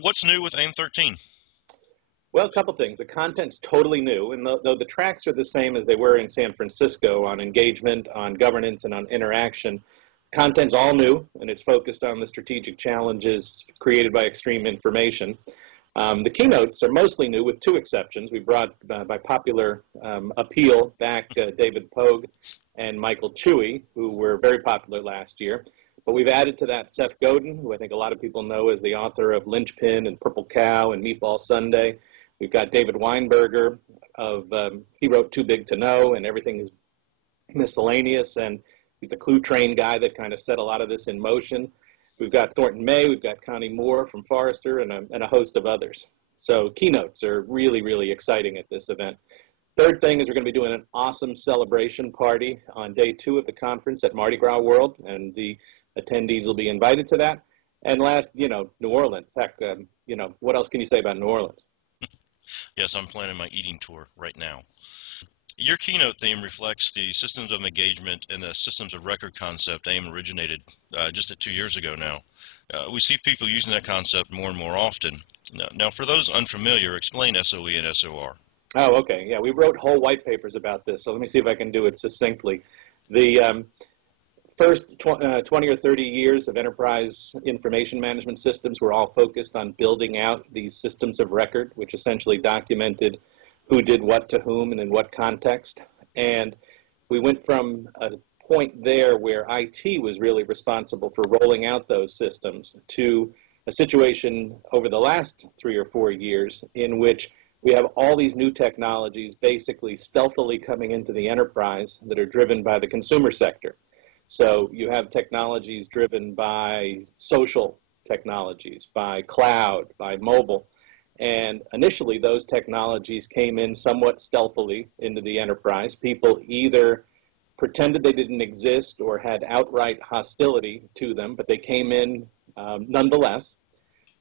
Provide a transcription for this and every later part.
What's new with AIM 13? Well, a couple things. The content's totally new, and though the tracks are the same as they were in San Francisco on engagement, on governance, and on interaction, content's all new, and it's focused on the strategic challenges created by extreme information. The keynotes are mostly new with two exceptions. We brought, by popular appeal, back David Pogue and Michael Chewy, who were very popular last year. But we've added to that Seth Godin, who I think a lot of people know as the author of Lynchpin and Purple Cow and Meatball Sunday. We've got David Weinberger he wrote Too Big to Know and Everything is Miscellaneous, and he's the Clue Train guy that kind of set a lot of this in motion. We've got Thornton May, we've got Connie Moore from Forrester, and a host of others. So keynotes are really, really exciting at this event. Third thing is we're going to be doing an awesome celebration party on day 2 of the conference at Mardi Gras World, and the attendees will be invited to that. And last, New Orleans. Heck, what else can you say about New Orleans? Yes, I'm planning my eating tour right now. Your keynote theme reflects the systems of engagement and the systems of record concept AIM originated just 2 years ago now. We see people using that concept more and more often. Now, for those unfamiliar, explain SOE and SOR. Oh, okay. Yeah, we wrote whole white papers about this, so let me see if I can do it succinctly. The first 20 or 30 years of enterprise information management systems were all focused on building out these systems of record, which essentially documented who did what to whom and in what context. And we went from a point there where IT was really responsible for rolling out those systems to a situation over the last 3 or 4 years in which we have all these new technologies basically stealthily coming into the enterprise that are driven by the consumer sector. So you have technologies driven by social technologies, by cloud, by mobile. And initially, those technologies came in somewhat stealthily into the enterprise. People either pretended they didn't exist or had outright hostility to them, but they came in nonetheless.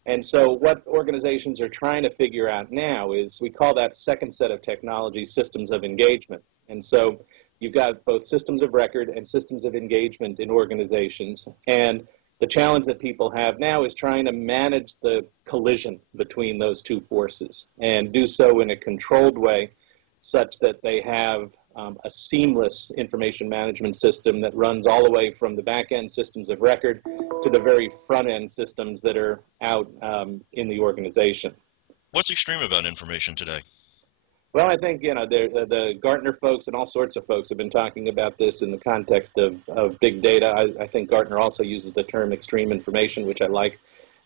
And so what organizations are trying to figure out now is, we call that second set of technologies systems of engagement. And so you've got both systems of record and systems of engagement in organizations. And the challenge that people have now is trying to manage the collision between those two forces and do so in a controlled way such that they have a seamless information management system that runs all the way from the back-end systems of record to the very front-end systems that are out in the organization. What's extreme about information today? Well, I think, the Gartner folks and all sorts of folks have been talking about this in the context of big data. I think Gartner also uses the term extreme information, which I like.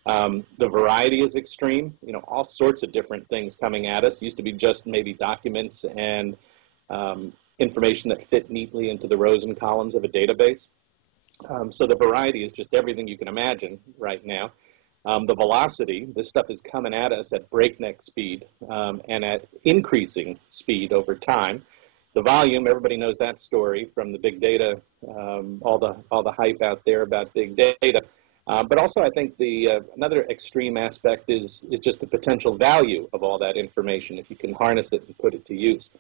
The variety is extreme, all sorts of different things coming at us. It used to be just maybe documents and information that fit neatly into the rows and columns of a database. So the variety is just everything you can imagine right now. The velocity, this stuff is coming at us at breakneck speed and at increasing speed over time. The volume, everybody knows that story from the big data, all the hype out there about big data. But also I think another extreme aspect is just the potential value of all that information if you can harness it and put it to use.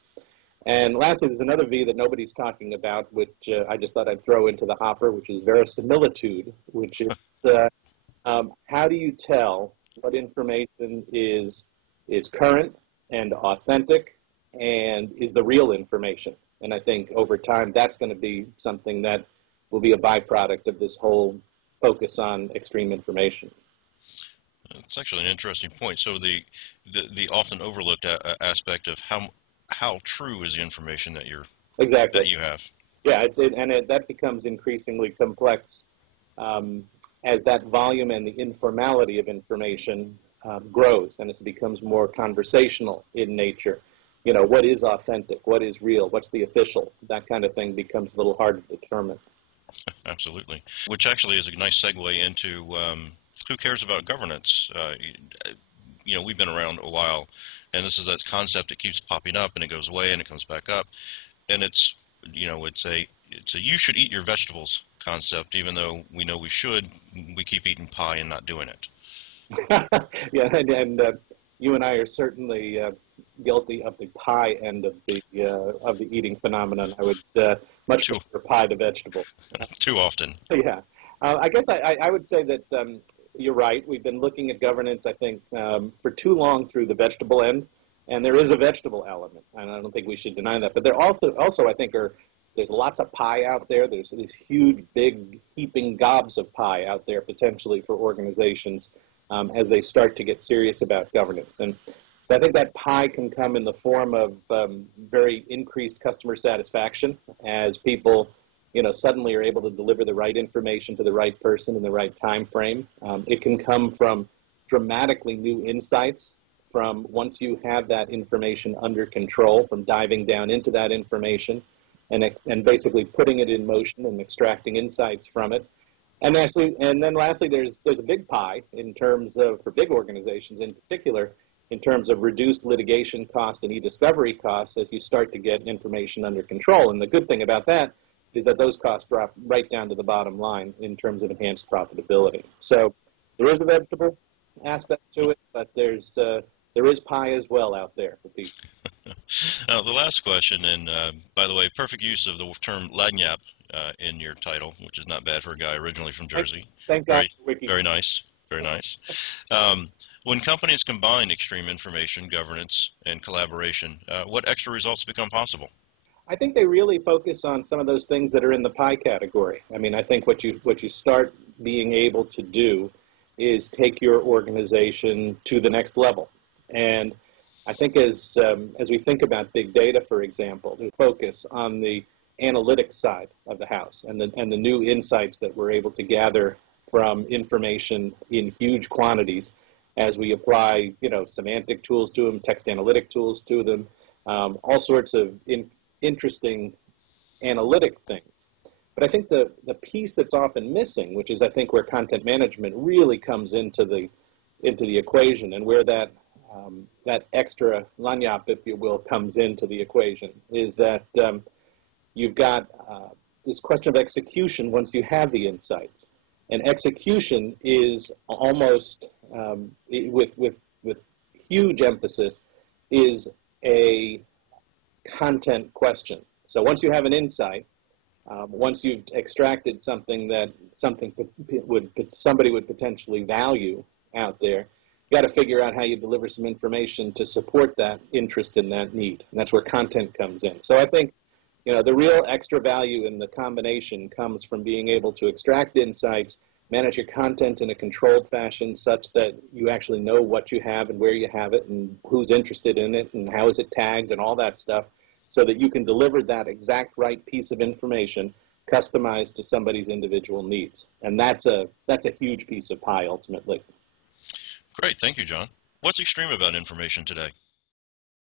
And lastly, there's another V that nobody's talking about, which I just thought I'd throw into the hopper, which is verisimilitude, which is how do you tell what information is current and authentic and is the real information? And I think over time that's going to be something that will be a byproduct of this whole focus on extreme information. It's actually an interesting point. So the often overlooked aspect of how true is the information that that you have. Yeah, that becomes increasingly complex as that volume and the informality of information grows, and as it becomes more conversational in nature. What is authentic? What is real? What's the official? That kind of thing becomes a little hard to determine. Absolutely. Which actually is a nice segue into who cares about governance? We've been around a while, and this is that concept that keeps popping up, and it goes away, and it comes back up, and it's a you should eat your vegetables concept, even though we know we should. We keep eating pie and not doing it. Yeah, and you and I are certainly guilty of the pie end of the eating phenomenon. I would much prefer pie to vegetable. Too often. Yeah, I guess I would say that you're right. We've been looking at governance, I think, for too long through the vegetable end, and there is a vegetable element, and I don't think we should deny that. But there also I think, there's lots of pie out there. There's these huge, big, heaping gobs of pie out there potentially for organizations as they start to get serious about governance. And so I think that pie can come in the form of very increased customer satisfaction as people, suddenly are able to deliver the right information to the right person in the right time frame. It can come from dramatically new insights from once you have that information under control, from diving down into that information and basically putting it in motion and extracting insights from it. And then lastly, there's a big pie in terms of, for big organizations in particular, in terms of reduced litigation cost and e-discovery costs as you start to get information under control. And the good thing about that is that those costs drop right down to the bottom line in terms of enhanced profitability. So there is a vegetable aspect to it, but there is pie as well out there for people. Now, the last question, and by the way, perfect use of the term Lagniappe in your title, which is not bad for a guy originally from Jersey. Thank God for Wiki. Very nice, very nice. When companies combine extreme information, governance, and collaboration, what extra results become possible? I think they really focus on some of those things that are in the pie category. I mean, I think what you start being able to do is take your organization to the next level. And I think as we think about big data, for example, the focus on the analytics side of the house and the new insights that we're able to gather from information in huge quantities as we apply, semantic tools to them, text analytic tools to them, all sorts of interesting analytic things. But I think the piece that's often missing, which is I think where content management really comes into the equation and where that extra lagniappe, if you will, comes into the equation, is that you've got this question of execution once you have the insights. And execution is almost, with huge emphasis, is a content question. So once you have an insight, once you've extracted something that somebody would potentially value out there, you got to figure out how you deliver some information to support that interest in that need. And that's where content comes in. So I think, the real extra value in the combination comes from being able to extract insights, manage your content in a controlled fashion such that you actually know what you have and where you have it and who's interested in it and how is it tagged and all that stuff, so that you can deliver that exact right piece of information customized to somebody's individual needs. And that's a huge piece of pie ultimately. Great, thank you, John. What's extreme about information today?